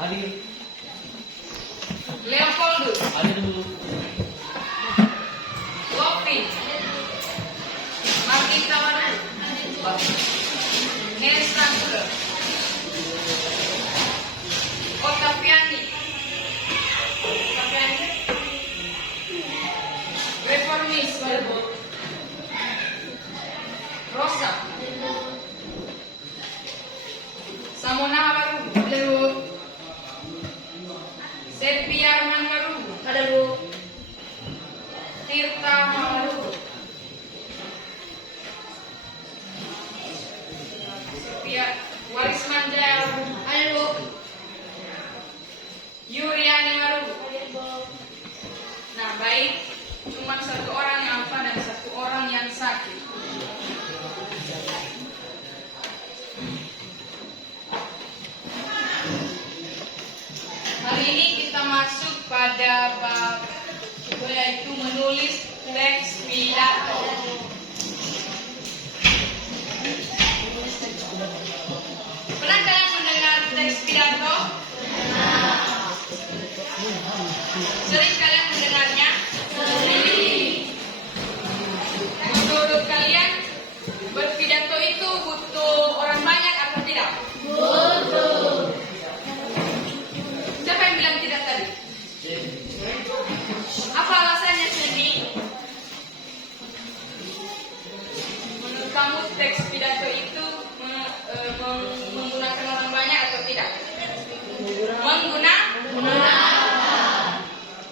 Hadir. Leopoldus. Hadir dulu. Lopi. Margita Waru. Nesa Gula. Otaviani. Reformis Waru. Rosa. Samona Waru. Halo. Septiarman Waru. Halo. Tirta Waru. Warisman Jaya Waru. Halo. Yuriani Waru. Nah, baik. Cuma satu orang yang apa dan satu orang yang sakit. Hari ini kita masuk pada bab yaitu menulis teks pidato. Pernah kalian mendengar teks pidato? Sering kalian mendengarnya? Menurut kalian berpidato itu butuh orang banyak atau tidak? Butuh. Siapa yang bilang tidak tadi? Apa alasannya sendiri? Menurut kamu teks pidato itu menggunakan orang banyak atau tidak?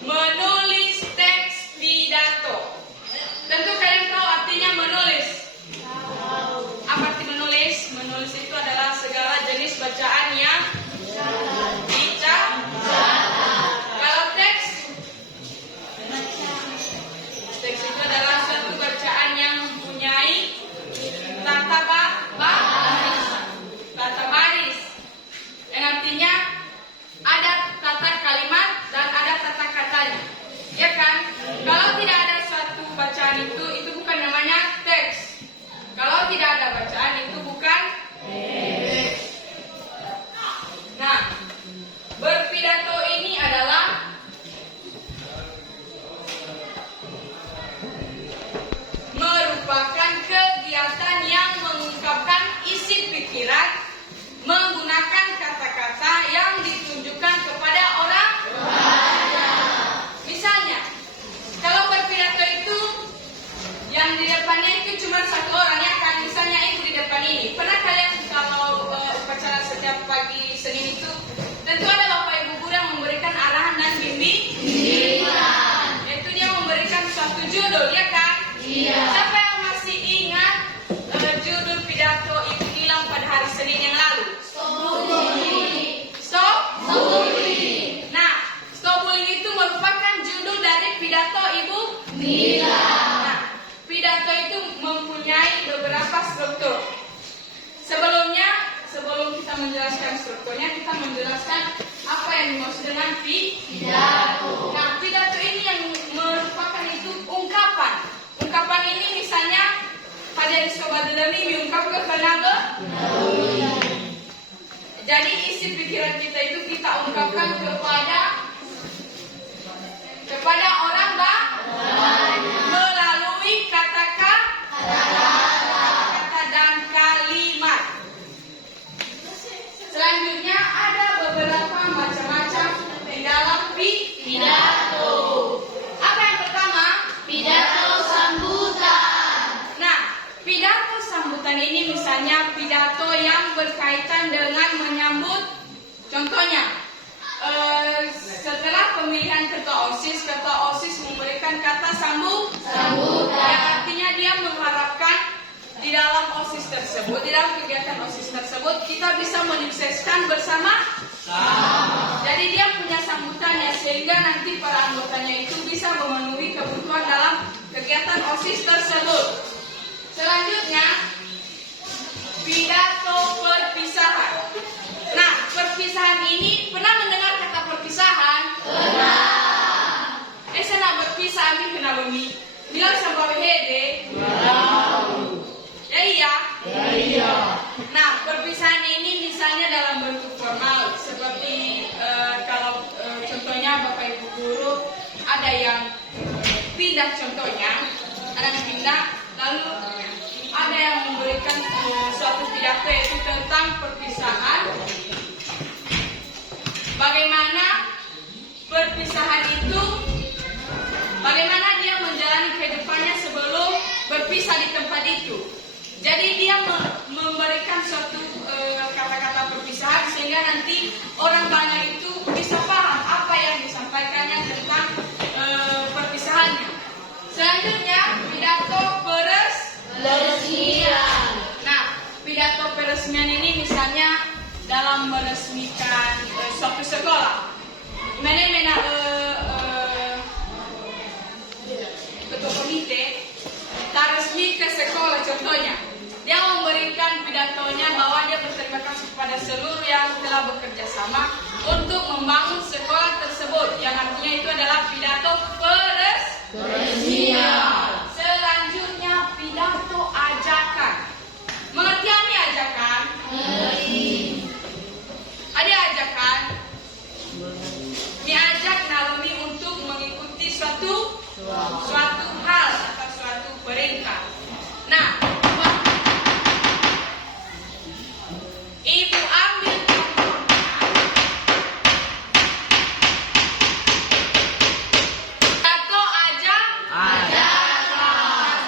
Menulis teks pidato. Tentu kalian tahu artinya menulis. Apa arti menulis? Menulis itu adalah segala jenis bacaan yang kalau teks itu adalah satu bacaan yang mempunyai tata baris, yang artinya ada tata kalimat dan ada tata katanya, ya kan? Kalau tidak ada suatu bacaan itu bukan namanya teks. Kalau tidak ada bacaan itu bukan teks. Nah, berpidato ini adalah merupakan kegiatan yang mengungkapkan isi pikiran menggunakan kata-kata yang ditunjukkan kepada orang banyak. Misalnya, kalau berpidato itu yang di depannya itu cuma satu orang, ya kan? Misalnya itu di depan ini. Pernah kalian kalau upacara setiap pagi Senin itu tentu ada Bapak Ibu guru yang memberikan arahan dan bimbingan. Itu dia memberikan suatu judul, ya kan? Iya. Siapa yang masih ingat judul pidato Ibu Gilang pada hari Senin yang lalu? Stop bullying. Nah, stop bullying itu merupakan judul dari pidato Ibu Gilang. Nah, pidato itu mempunyai beberapa struktur. Sebelum kita menjelaskan strukturnya, kita menjelaskan apa yang dimaksud dengan pidato. Nah, pidato ini yang merupakan itu ungkapan. Ungkapan ini misalnya pada Sobat Delani diungkap ke Kanaga. Jadi isi pikiran kita itu kita ungkapkan kepada orang melalui kata dan kalimat. Selanjutnya ada beberapa macam-macam di dalam pidato. Apa yang pertama? Pidato sambutan. Nah, pidato sambutan ini misalnya pidato yang berkaitan dengan menyambut. Contohnya, setelah pemilihan ketua OSIS memberikan kata sambutan. Yang artinya dia mengharapkan di dalam OSIS tersebut, di dalam kegiatan OSIS tersebut kita bisa menyukseskan bersama. Jadi dia punya sambutannya sehingga nanti para anggotanya itu bisa memenuhi kebutuhan dalam kegiatan OSIS tersebut. Selanjutnya, pidato perpisahan. Nah, perpisahan ini pernah mendengar kata perpisahan? Pernah. Sana berpisah ami kenapa mi? Bilang sama hede. Ya iya. Nah, perpisahan ini misalnya dalam bentuk formal seperti ada yang pindah, contohnya ada yang pindah, lalu ada yang memberikan suatu pidato yaitu tentang perpisahan. Bagaimana perpisahan itu, bagaimana dia menjalani kehidupannya sebelum berpisah di tempat itu. Jadi dia memberikan suatu kata-kata perpisahan sehingga nanti orang banyak itu bisa paham apa yang disampaikannya tentang perpisahannya. Selanjutnya pidato Peresmian. Nah, pidato peresmian ini misalnya dalam meresmikan suatu sekolah. Mana ketua komite tak resmi ke sekolah, contohnya dia memberikan pidatonya bahwa dia berterima kasih kepada seluruh yang telah bekerja sama untuk membangun sekolah tersebut, yang artinya itu adalah pidato Peresmian. Selanjutnya pidato ajakan. Mengerti apa ajakan? Ada ajakan diajak Naomi untuk mengikuti suatu hal atau suatu perintah. Nah, ibu ambil pidato ajakan.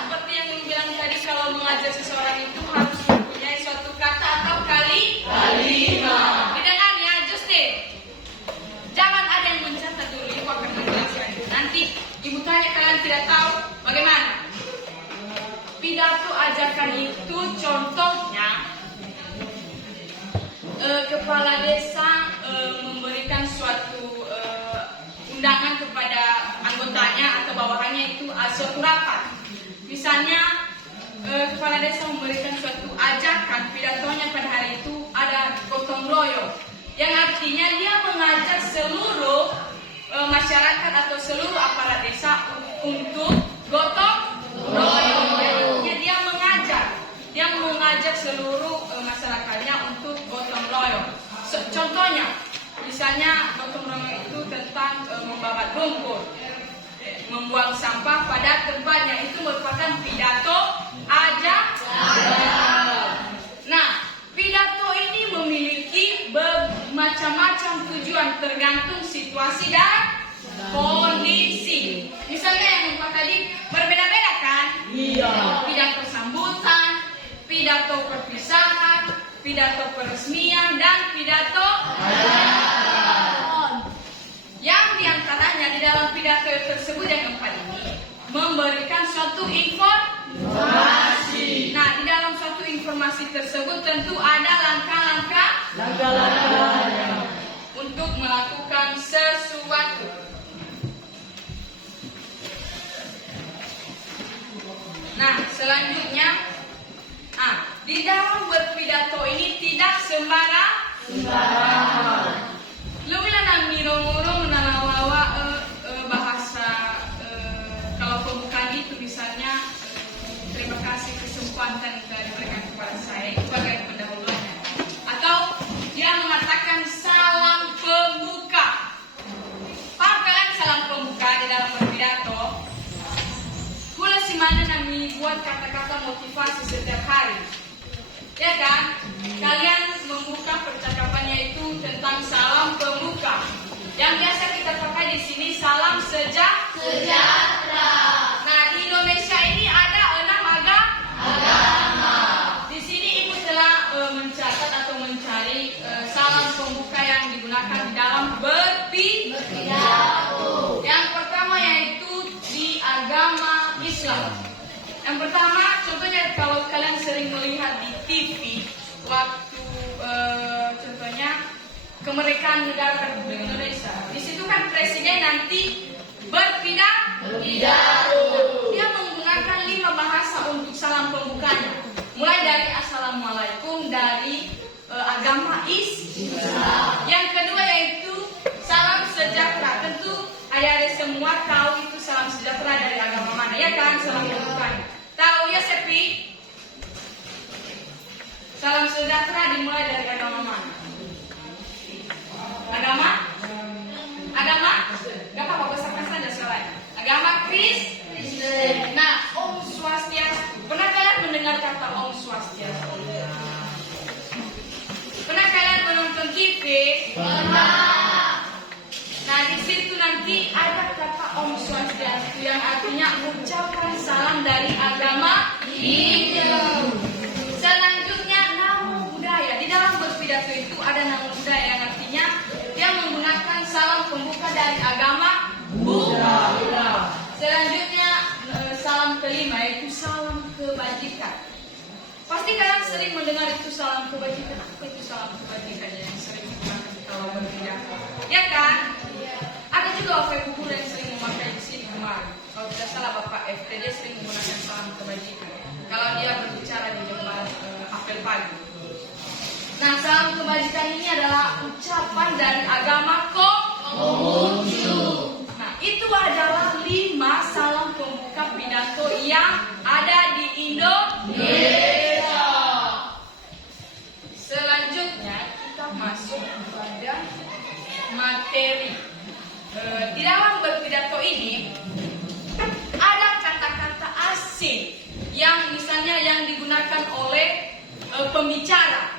Seperti yang dibilang tadi, kalau mengajar seseorang itu harus mempunyai suatu kata atau kalimat. Didengar ya, Justin. Jangan ada yang mencatat dulu, ibu akan menjelaskan. Nanti ibu tanya kalian tidak tahu bagaimana. Pidato ajakan itu contohnya kepala desa memberikan suatu undangan kepada anggotanya atau bawahannya itu suatu rapat. Misalnya kepala desa memberikan suatu ajakan, pidatonya pada hari itu ada gotong royong, yang artinya dia mengajak seluruh masyarakat atau seluruh aparat desa untuk gotong royong. Dia mengajak seluruh masyarakatnya untuk gotong royong. Contohnya, misalnya gotong royong itu tentang membabat lumpur, membuang sampah pada tempatnya, itu merupakan pidato ajakan. Nah, pidato ini memiliki bermacam-macam tujuan tergantung situasi dan kondisi. Misalnya yang empat tadi berbeda-beda kan? Iya. Pidato sambutan, pidato perpisahan, pidato peresmian, dan pidato ajakan. Yang diantaranya di dalam pidato tersebut yang keempat ini memberikan suatu informasi. Nah, di dalam suatu informasi tersebut tentu ada langkah-langkah untuk melakukan sesuatu. Nah, selanjutnya, di dalam berpidato ini tidak sembarangan. Lebih nami ngurung menalawawa bahasa kalau pembukaan itu misalnya terima kasih kesempatan yang diberikan kepada saya itu bagian pendahuluannya. Atau dia mengatakan salam pembuka. Paham kalian salam pembuka di dalam berpidato? Mulai si mana nami buat kata-kata motivasi setiap hari. Ya kan? Kalian membuka percakapannya itu tentang salam pembuka. Yang biasa kita pakai di sini salam sejahtera. Nah, di Indonesia ini ada 6 agama. Di sini ibu telah mencatat atau mencari salam pembuka yang digunakan di dalam berpidato. Yang pertama yaitu di agama Islam. Yang pertama, contohnya kalau kalian sering melihat di TV waktu contohnya kemerdekaan negara Republik Indonesia, di situ kan presiden nanti berpidato. Dia menggunakan 5 bahasa untuk salam pembukanya, mulai dari assalamualaikum dari agama Islam. Yang kedua yaitu salam sejahtera. Tentu ada semua tahu itu salam sejahtera dari agama mana, ya kan? Salam pembukanya. Tahu ya Sepi? Salam sejahtera dimulai dari agama mana? Agama? Gak apa-apa, besarkan saja soalnya. Nanti ada kata Om Swastiastu yang artinya ucapan salam dari agama Hindu. Selanjutnya nama budaya. Di dalam berpidato itu ada nama budaya yang artinya dia menggunakan salam pembuka dari agama Buddha. Selanjutnya salam kelima yaitu salam kebajikan. Pasti kalian sering mendengar itu salam kebajikan. Apa itu salam kebajikan yang sering digunakan kalau berpidato? Ya kan? Ada juga Bapak Ibu guru yang sering memakai di sini kemarin. Kalau tidak salah Bapak FTD sering menggunakan salam kebajikan. Kalau dia berbicara di depan apel pagi. Nah, salam kebajikan ini adalah ucapan dari agama Konghucu. Nah, itu adalah 5 salam pembuka pidato yang ada di Indonesia. Selanjutnya kita masuk pada materi. Di dalam berpidato ini ada kata-kata asing yang misalnya yang digunakan oleh pembicara.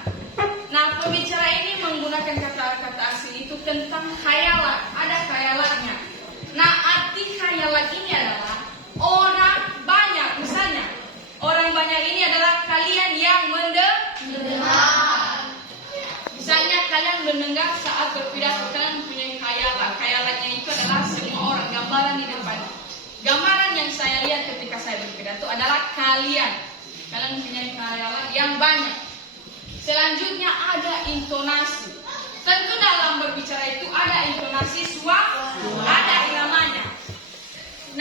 Nah, pembicara ini menggunakan kata-kata asing itu tentang khayalan, ada khayalannya. Nah, arti khayalan ini adalah orang banyak, misalnya orang banyak ini adalah kalian yang mendengar. Misalnya kalian mendengar saat berpidato, kalian mempunyai khayalan. Khayalannya itu adalah semua orang, gambaran di depan. Gambaran yang saya lihat ketika saya berpidato adalah kalian. Kalian mempunyai khayalan yang banyak. Selanjutnya ada intonasi. Tentu dalam berbicara itu ada intonasi suara, ada iramanya.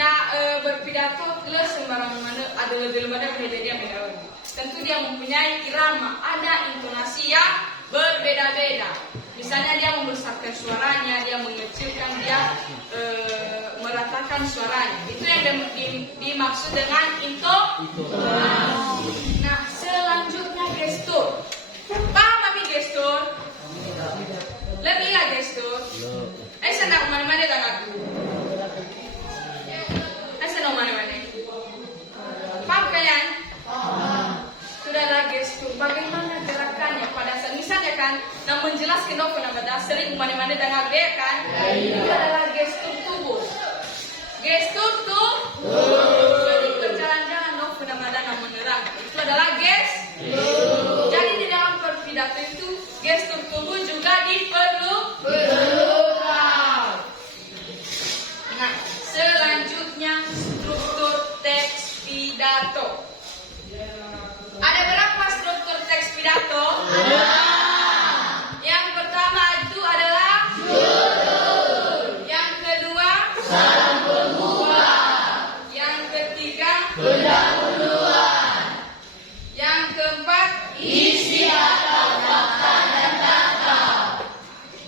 Nah, berpidato le sembarang mana ada lebih lembaga berbeda beda. Tentu dia mempunyai irama, ada intonasi yang berbeda-beda. Misalnya dia membesarkan suaranya, dia mengecilkan, dia meratakan suaranya. Itu yang dimaksud dengan intonasi. Nah, selanjutnya gestur. Paham kami gestur? Lebih lah gestur. Saya nak mana-mana dengan aku. Saya nak mana-mana. Paham kalian? Sudahlah gestur. Bagaimana gerakannya pada saat misalnya kan, nak menjelaskan apa nama sering mana-mana dengan dia kan? Itu adalah gestur tubuh. Gestur tubuh. Jadi berjalan-jalan apa nama menerang. Itu adalah gestur. Jadi di dalam berpidato itu gestur tubuh juga diperlukan. Nah, selanjutnya struktur teks pidato. Ada berapa struktur teks pidato? Yang pertama itu adalah judul. Yang kedua salam pembuka. Yang ketiga pendahuluan. Yang keempat isi atau fakta dan data.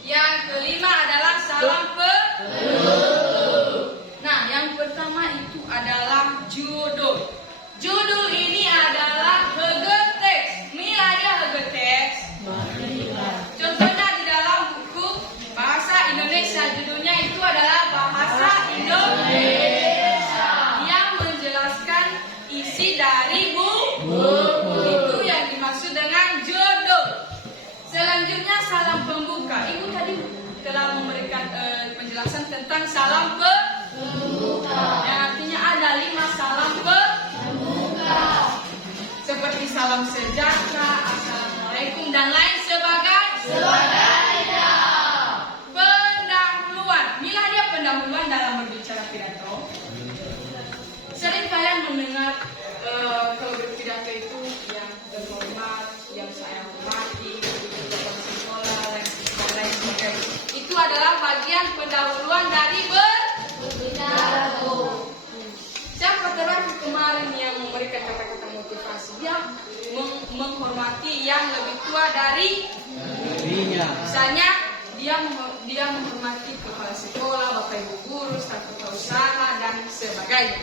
Yang kelima adalah salam penutup. Nah, yang pertama itu adalah judul. Judul ini adalah hegeteks. Mila dia hegeteks. Contohnya di dalam buku Bahasa Indonesia, judulnya itu adalah Bahasa Indonesia. Yang menjelaskan isi dari buku. Itu yang dimaksud dengan judul. Selanjutnya salam pembuka. Ibu tadi telah memberikan penjelasan tentang salam pembuka. Yang artinya ada 5 salam pembuka. Seperti salam sejahtera, assalamualaikum dan lain sebagainya. Pendahuluan. Mila dia pendahuluan dalam berbicara pidato. Sering kalian mendengar kalau berpidato itu yang terhormat, yang saya hormati, sekolah dan lain sebagainya. Itu adalah bagian pendahuluan dari berpidato. Siapa terakhir kemarin yang memberikan kata-kata motivasi? Dia menghormati yang lebih tua dari dirinya. Misalnya dia menghormati kepala sekolah, bapak ibu guru, staf kepala dan sebagainya.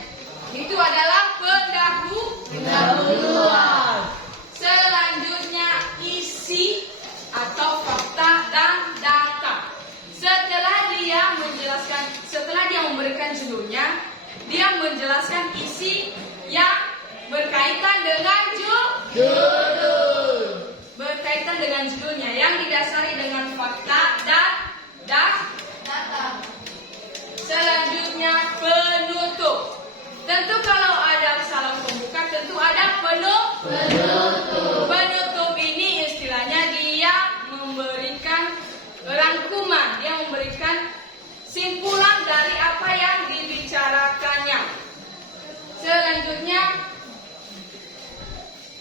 Itu adalah pendahuluan. Selanjutnya isi atau fakta dan data. Setelah dia memberikan judulnya, dia menjelaskan isi yang berkaitan dengan judul. Berkaitan dengan judulnya yang didasari dengan fakta dan data. berkumand, dia memberikan simpulan dari apa yang dibicarakannya. Selanjutnya,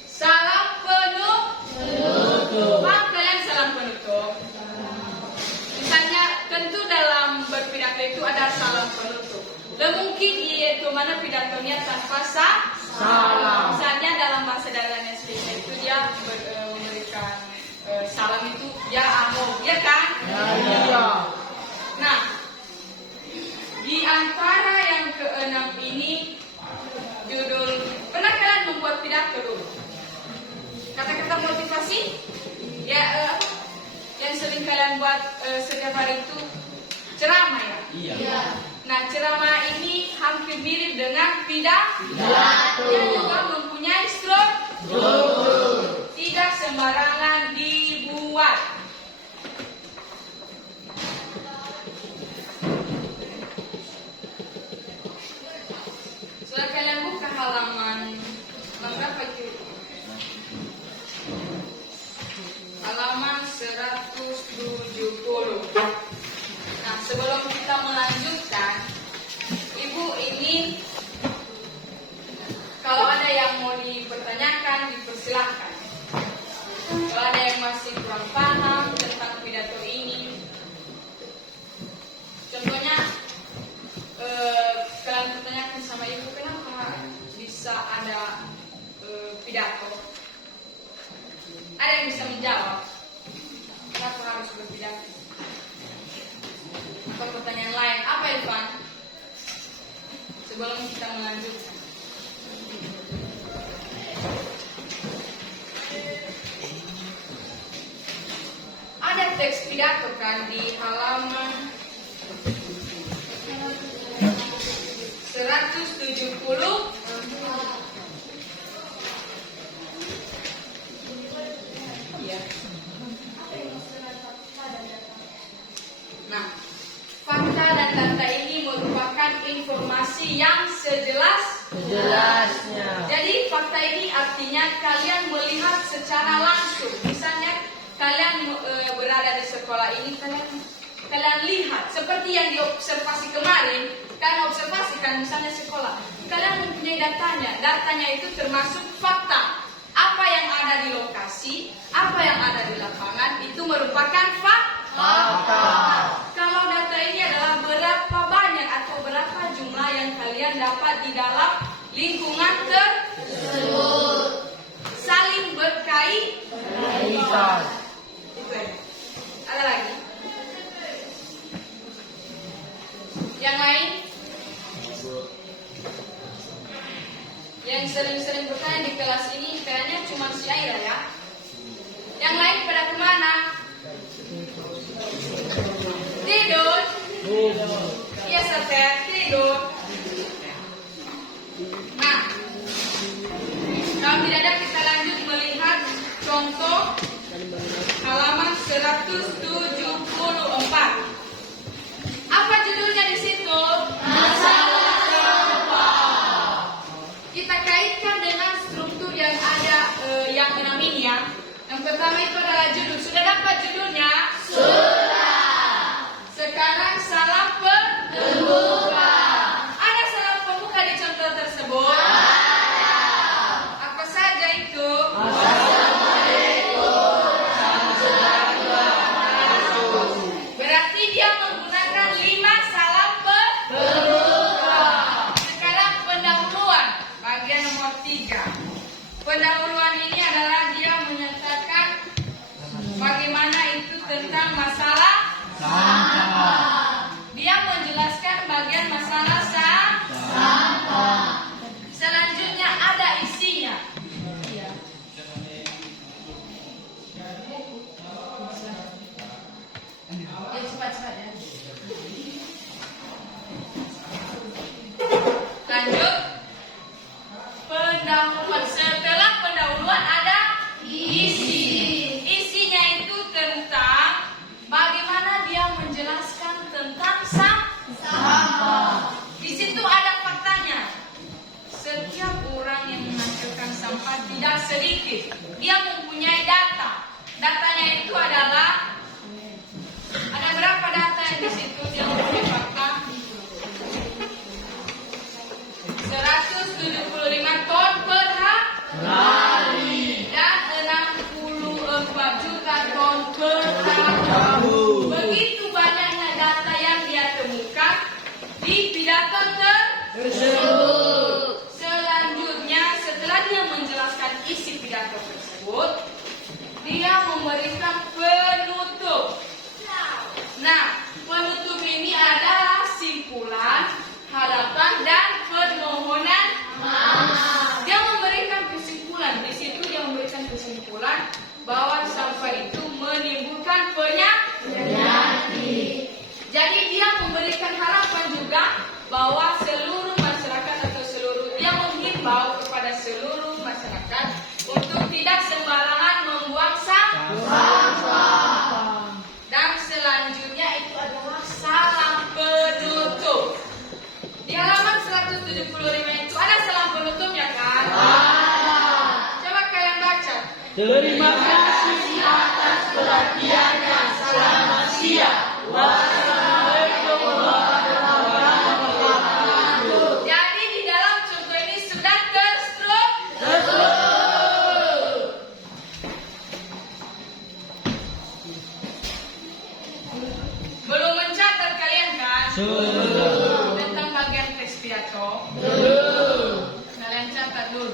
salam penutup. Paham kalian salam penutup? Misalnya, tentu dalam berpidato itu ada salam penutup. Dan mungkin yaitu mana pidatonya tanpa salam. Misalnya dalam bahasa daerahnya sendiri itu dia memberikan salam itu ya amo, ya kan? Iya. Nah, di antara yang keenam ini judul, pernah kalian membuat pidato dulu? Kata-kata motivasi? Ya, yang sering kalian buat setiap hari itu ceramah ya? Iya. Nah, ceramah ini hampir mirip dengan pidato. Dia juga mempunyai struktur. Tidak sembarangan dibuat. Setelah kalian buka halaman berapa itu? Halaman 170. Nah, sebelum kita melanjutkan, Ibu ini kalau ada yang mau dipertanyakan, dipersilahkan. Kalau ada yang masih kurang paham tentang pidato ini, contohnya kalian pertanyakan sama Ibu, kenapa bisa ada pidato? Ada yang bisa menjawab kenapa harus berpidato? Atau pertanyaan lain, apa Irfan? Sebelum kita melanjutkan, ada teks pidato kan di halaman 170. Ya. Nah, fakta dan data ini merupakan informasi yang sejelasnya. Jadi fakta ini artinya kalian melihat secara langsung. Misalnya kalian berada di sekolah ini, kalian lihat seperti yang diobservasi kemarin. Kalian observasikan misalnya sekolah, kalian mempunyai datanya. Datanya itu termasuk fakta. Apa yang ada di lokasi, apa yang ada di lapangan, itu merupakan fakta. Kalau data ini adalah berapa banyak atau berapa jumlah yang kalian dapat di dalam lingkungan tersebut, saling berkaitan. Itu ya. Ada lagi? Yang lain? Yang sering-sering bertanya di kelas ini kayaknya cuma si Aira ya. Yang lain pada kemana? Tidur. Iya Sater, tidur. Nah, kalau tidak ada kita lanjut melihat contoh halaman 174. Apa judulnya di situ? Masalah kelompok. Kita kaitkan dengan struktur yang ada yang 6 ini ya. Yang pertama itu adalah judul. Sudah dapat judulnya? Sudah. Sekarang salam pembuka. Jadi dia memberikan harapan juga bahwa seluruh masyarakat atau dia menghimbau kepada seluruh masyarakat untuk tidak sembarangan membuang sampah. Dan selanjutnya itu adalah salam penutup. Di halaman 175 itu ada salam penutupnya kan? Coba kalian baca. Terima kasih atas perhatiannya. Selamat siang. Wassalamualaikum warahmatullahi wabarakatuh. Jadi di dalam contoh ini sudah terstruktur. Belum mencatat kalian kan? Tentang bagian teks pidato. Kalian catat dulu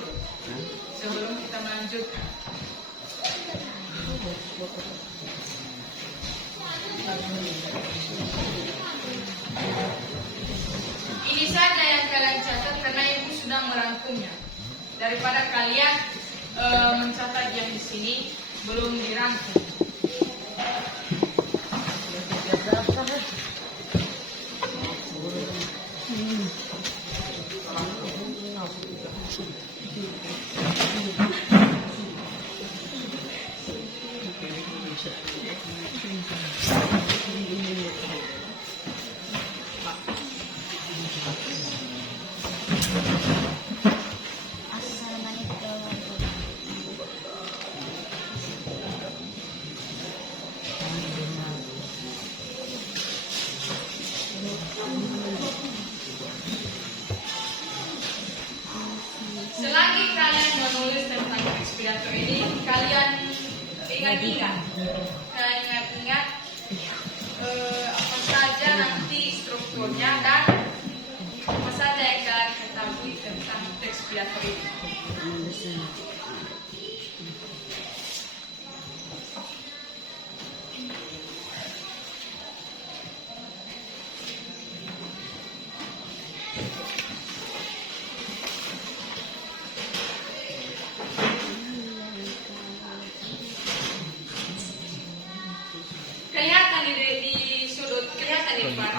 sebelum kita melanjutkan. Ini saja yang kalian catat karena ibu sudah merangkumnya. Daripada kalian mencatat yang di sini belum dirangkum. Selagi kalian menulis tentang teks pidato ini, kalian ingat-ingat apa saja nanti strukturnya dan apa saja yang kalian ketahui tentang teks pidato ini. Kelihatan di sudut, kelihatan di depan.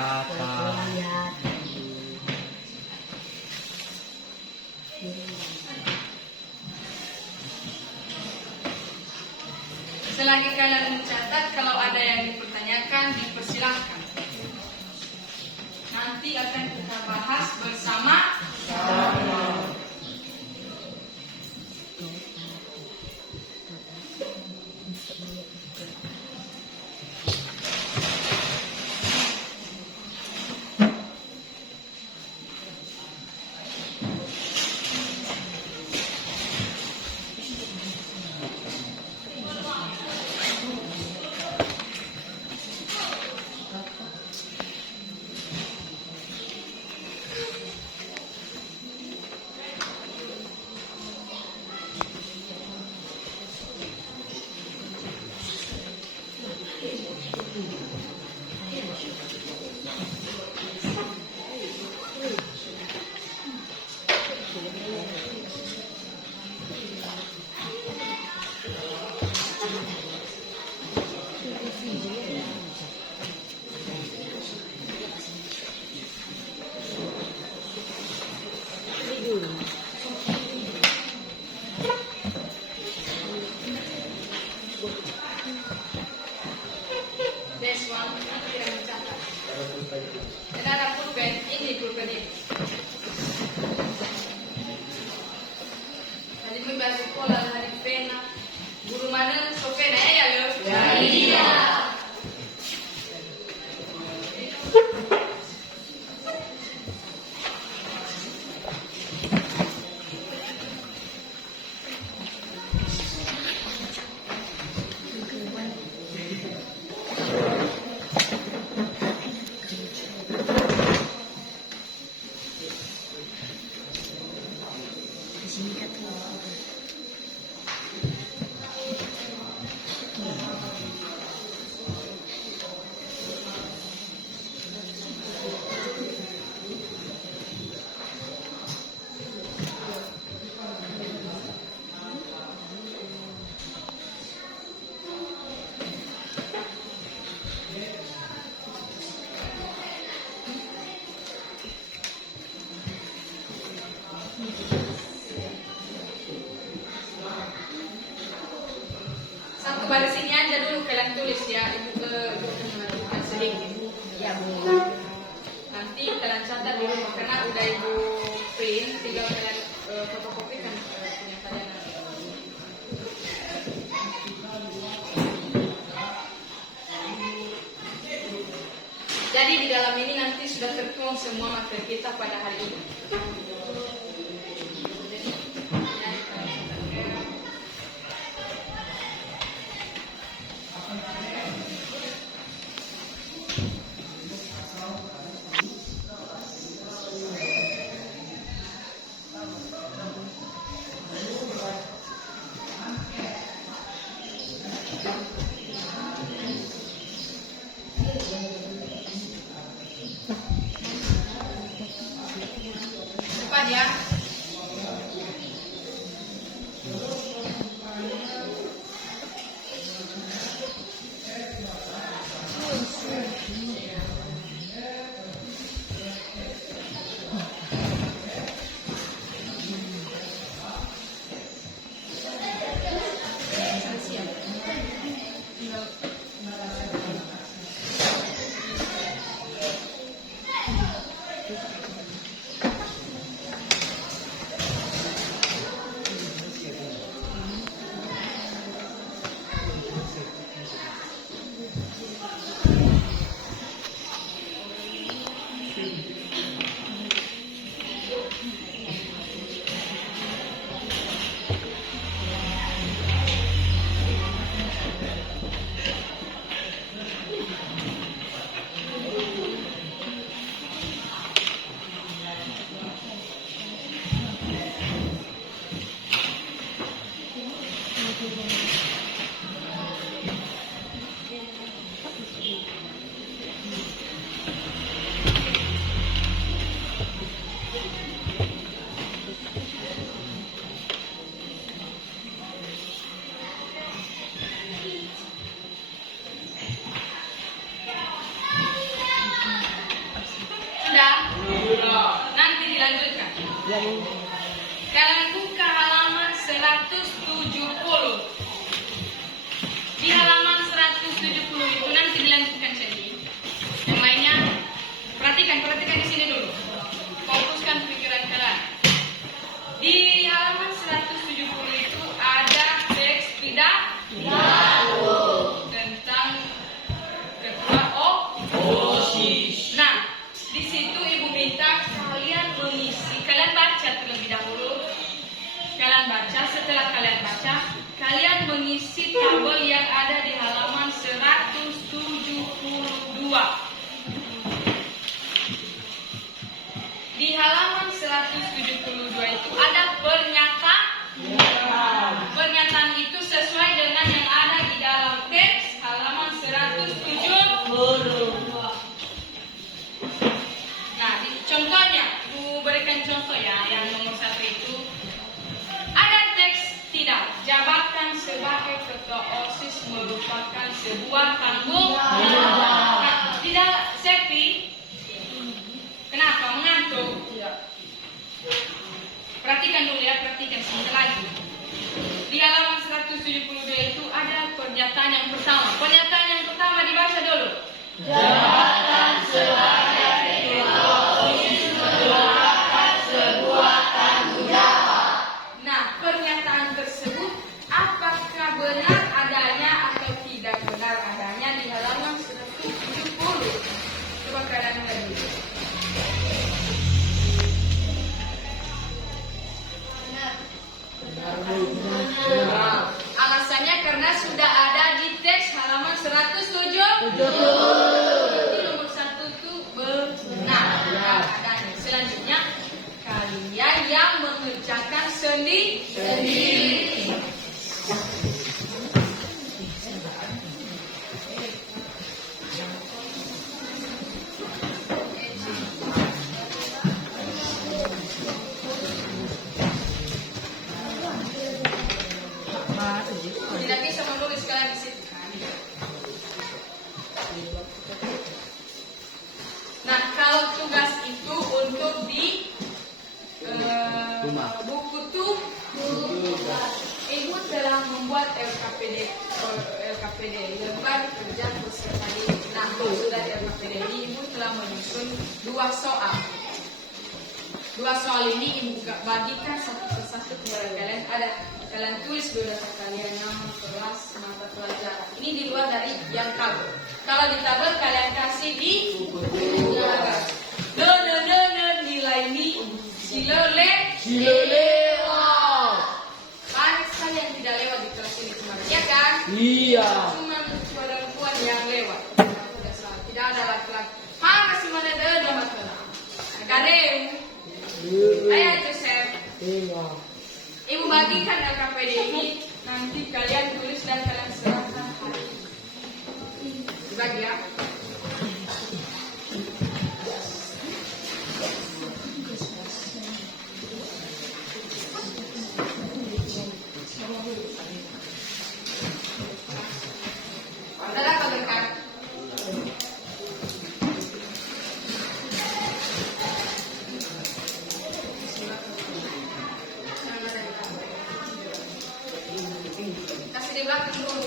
Selagi kalian mencatat, kalau ada yang dipertanyakan, dipersilahkan. Nanti akan kita bahas bersama. This one, nanti tidak mencatat. Dan ada pulpen, ini pulpen ini. Tadi mau bahas sekolah, hari pena. Guru mana? So pena ya, lo? Iya. tulis ya, ibu akan menentukan sedikit. Ya, Bu. Nanti kalian catat di rumah karena udah ibu print, tinggal kalian fotokopikan punya kalian. Jadi di dalam ini nanti sudah tertuang semua materi kita pada hari ini. Cepat ya. Sudah? Nanti dilanjutkan. Ya, Bu. Kalian buka halaman 170. Di halaman 170 itu nanti dilanjutkan sendiri. Yang lainnya perhatikan di sini dulu. Fokuskan pikiran kalian. Di halaman 170 itu ada teks pidato tentang ketua OSIS. Nah, di situ ibu minta kalian mengisi. Kalian baca terlebih dahulu. Kalian baca. Setelah kalian baca, kalian mengisi tabel yang ada di halaman 172. Di halaman 172 itu ada pernyataan. Pernyataan itu sesuai dengan yang ada di dalam teks halaman 170. Nah, contohnya, Bu berikan contoh ya, yang nomor 1 itu. Ada teks tidak, jabatan sebagai ketua OSIS merupakan sebuah tanggung jawab. Nah, tidak, Sepi. Kenapa? Mengantuk? Perhatikan dulu ya, perhatikan sebentar lagi. Di halaman 172 itu ada pernyataan yang pertama. Pernyataan yang pertama dibaca dulu. Jabatan sebagai ketua OSIS merupakan sebuah tanggung jawab. Nah, pernyataan tersebut apakah benar adanya atau tidak benar adanya di halaman 170? Coba kalian lihat dulu. Benar. Alasannya karena sudah ada di teks halaman 170. Jadi nomor 1 itu benar adanya. Selanjutnya, kalian yang mengerjakan sendiri. Tidak bisa menulis kalian di situ kan? Nah, kalau tugas itu untuk di buku tuh Ibu telah membuat LKPD lembar kerja peserta didik. Nah, sudah LKPD ini Ibu telah menyusun 2 soal. 2 soal ini Ibu bagikan satu persatu kepada kalian. Kalian tulis dulu data kalian, nama, kelas, mata pelajaran. Ini di luar dari yang tabel. Kalau di tabel kalian kasih di nilai ini silole. Banyak sekali yang tidak lewat di kelas ini kemarin, ya kan? Iya. Cuma perempuan yang lewat. Tidak ada laki-laki. Masih mana ada masalah. Garem. Ayo Joseph. Iya. Ibu bagikan LKPD ini, nanti kalian tulis dan kalian serahkan hari ini. Dibagi ya. Saudara terdekat. Kasih di belakang dulu.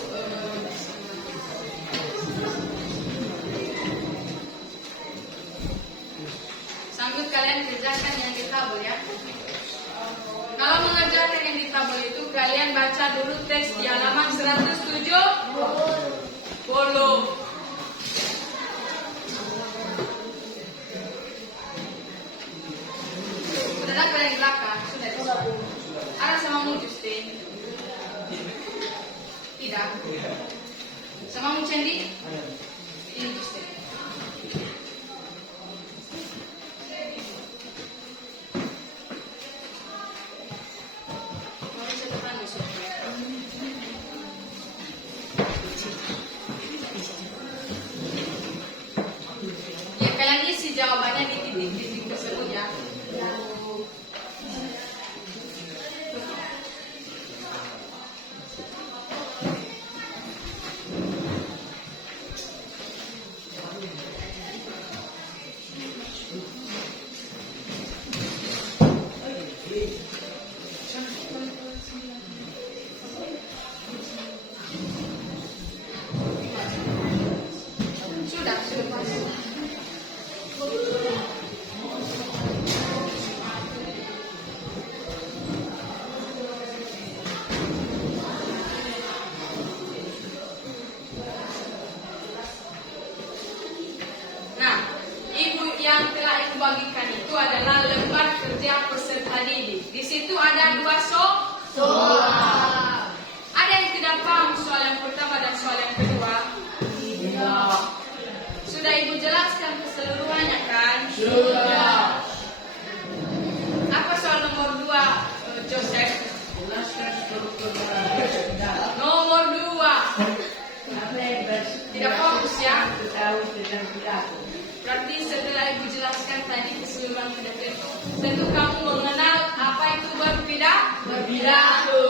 Sanggup kalian kerjakan yang di tabel ya. Kalau mengerjakan yang di tabel itu kalian baca dulu teks di halaman 170. Sudah ada kalian di belakang? Sudah. Ada samamu Justin? Tidak. Samamu Cendi? Ini Justin. Ya kalian isi jawabannya di titik-titik tersebut ya. Sudah pas. Nah, Ibu yang telah Ibu bagikan itu adalah lembar kerja peserta didik. Di situ ada 2 soal. Ada yang tidak paham soal yang pertama dan soal yang kedua? Tidak. Sudah Ibu jelaskan keseluruhannya kan? Sudah. Apa soal nomor 2, Joseph? Nomor 2. Tidak fokus ya? Berarti setelah Ibu jelaskan tadi keseluruhan pidato, tentu kamu mengenal apa itu berpidato.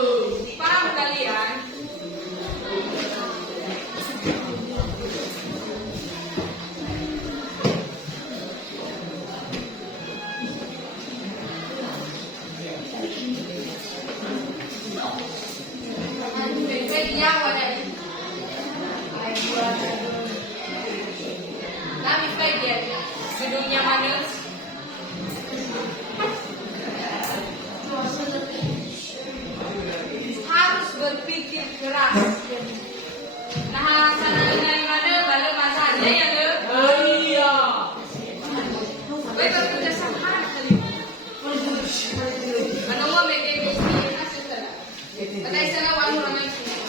Paham kalian? Kami bagian gedungnya mana? Harus berpikir keras. Nah, sana dari mana? Balik masa aja ya le? Iya. Gue bekerja sama kali. Mana mau bikin ini hasil sana? Kata sana walau ramai sini.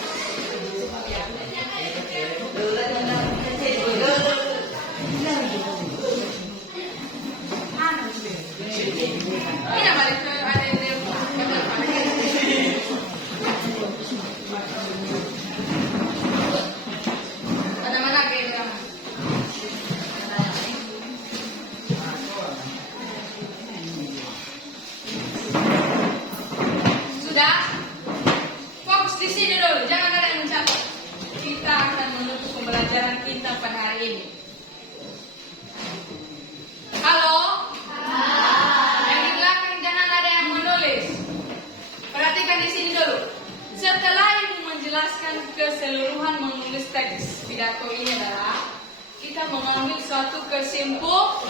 Ini balik ke ada yang ada mana kayak sudah fokus di sini dulu, jangan ada yang mencatat. Kita akan menutup pembelajaran kita pada hari ini. Halo? Yang di belakang jangan ada yang kesimpulan.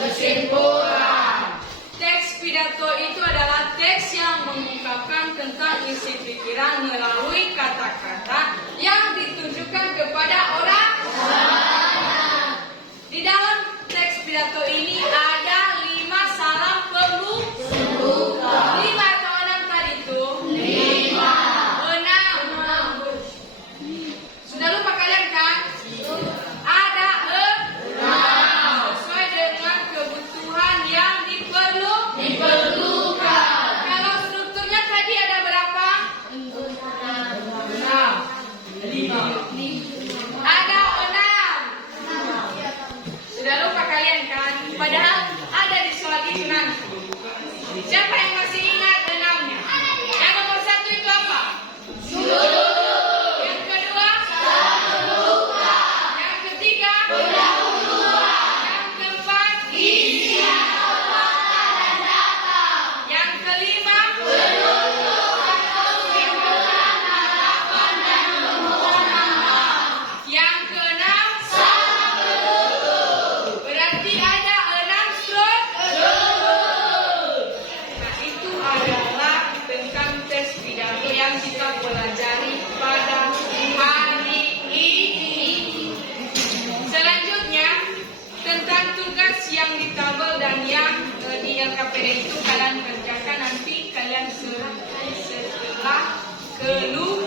Teks pidato itu adalah teks yang mengungkapkan tentang isi pikiran melalui kata-kata yang ditujukan kepada orang. Di dalam teks pidato ini ada 5 salam pembuka. 5 atau 6 tadi itu? 6. Sudah lupa kalian kan? Ada 6. Sesuai dengan kebutuhan yang diperlukan. Kalau strukturnya tadi ada berapa? 5. Ada 6. Sudah lupa kalian kan? Padahal ada di soal itu nanti. Siapa yang masih ingat 6-nya? Yang nomor 1 itu apa? Yang kedua? Yang ketiga? Yang keempat? Yang kelima? Yang keenam? Berarti ada 6 struktur. Nah, itu adalah tentang teks pidato yang kita pelajari pada hari ini. Selanjutnya, tentang tugas yang ditabel dan yang di LKPD itu kalian kerjakan nanti kalian setelah keluar.